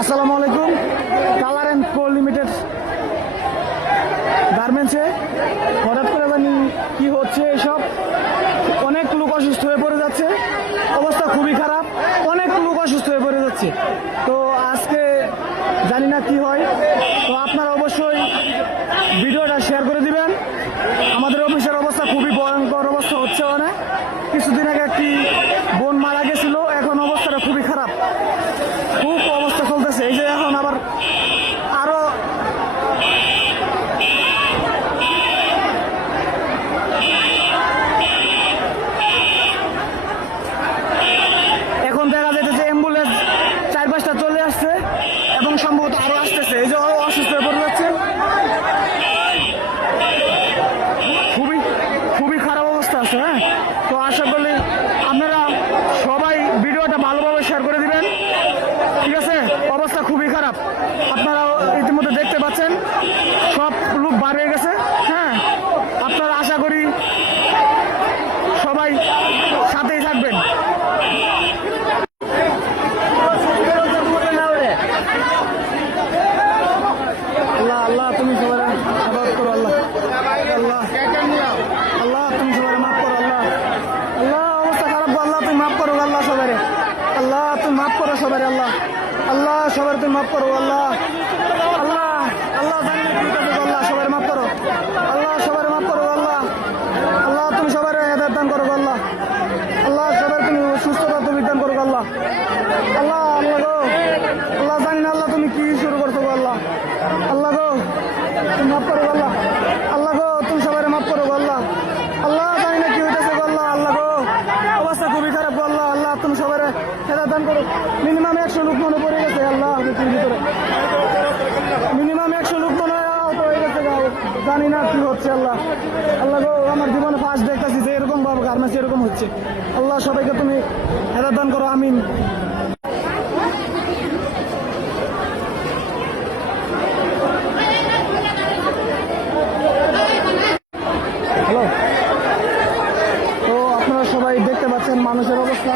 আসসালামু আলাইকুম। Colour and co limited গার্মেন্টসে হঠাৎ করে জানি কি হচ্ছে, এসব অনেক লোক অসুস্থ হয়ে পড়ে যাচ্ছে, অবস্থা খুবই খারাপ, অনেক লোক অসুস্থ হয়ে পড়ে যাচ্ছে। তো আজকে জানি না কি হয়, তো আপনারা অবশ্যই ভিডিওটা শেয়ার করে দিবেন। আমাদের অফিসের অবস্থা খুবই ভয়ঙ্কর অবস্থা হচ্ছে। অনেক কিছুদিন আগে একটি বোন মারা গেছিল, এখন অবস্থাটা খুবই খারাপ, খুব অবস্থা চলতেছে। এই যে এখন আবার আরো এখন দেখা যাইতেছে অ্যাম্বুলেন্স 4-5টা চলে আসছে এবং সম্ভবত আরো আসতেছে। এই যে অসুস্থ হয়ে পড়ে যাচ্ছে, খুবই খুবই খারাপ অবস্থা আছে। হ্যাঁ, তো আশা করি আপনারা সবাই ভিডিওটা ভালোভাবে শেয়ার করে দিবেন, ঠিক আছে? অবস্থা খুবই খারাপ, আপনারা ইতিমধ্যে দেখতে পাচ্ছেন সব লোক বার হয়ে গেছে। হ্যাঁ, আপনারা আশা করি সবাই সাথেই থাকবেন। আল্লাহ আল্লাহ তুমি সবার আবাদ করো, আল্লাহ আল্লাহ আল্লাহ তুমি সবার মাফ করো, আল্লাহ আল্লাহ অবস্থা খারাপ, আল্লাহ তুমি মাফ করো, আল্লাহ সবাই আল্লাহ তুমি মাফ করো সবাই, আল্লাহ আল্লাহ সবার তুমি মাফ করো, আল্লাহ আল্লাহ আল্লাহ আল্লাহ সবাই মাফ করো, আল্লাহ সবার মাফ করো, আল্লাহ আল্লাহ তুমি সবার হেদায়েত দান করো, আল্লাহ আল্লাহ সবার তুমি সুস্থতা তুমি দান করো, আল্লাহ আল্লাহ আল্লাহ গো আল্লাহ জানি না আল্লাহ তুমি কি শুরু করছো গো, আল্লাহ আল্লাহ গো তুমি মাফ করো, আল্লাহ আল্লাহ গো তুমি সবাই মাফ করো, আল্লাহ আল্লাহ জানি না কি হইতেছে গো, আল্লাহ আল্লাহ গো অবস্থা খুবই খারাপ গো, আল্লাহ আল্লাহ তুমি সবার হেদায়েত দান করো। মিনিমাম 100 লোক মনে পড়ে গেছে, আল্লাহ ভিতরে মিনিমাম 100 লোক মনে আহত হয়ে গেছে, জানি না কি হচ্ছে। আল্লাহ আল্লাহ গো আমার জীবনে ফার্স্ট দেখতেছি যে এরকম ভাবে গার্মেন্টস এরকম হচ্ছে। আল্লাহ সবাইকে তুমি হেদায়েত দান করো, আমিন। হ্যালো, তো আপনারা সবাই দেখতে পাচ্ছেন মানুষের অবস্থা,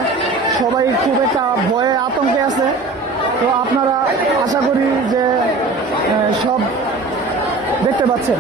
সবাই খুব একটা ভয়ে আতঙ্কে আছে। তো আপনারা আশা করি যে সব দেখতে পাচ্ছেন।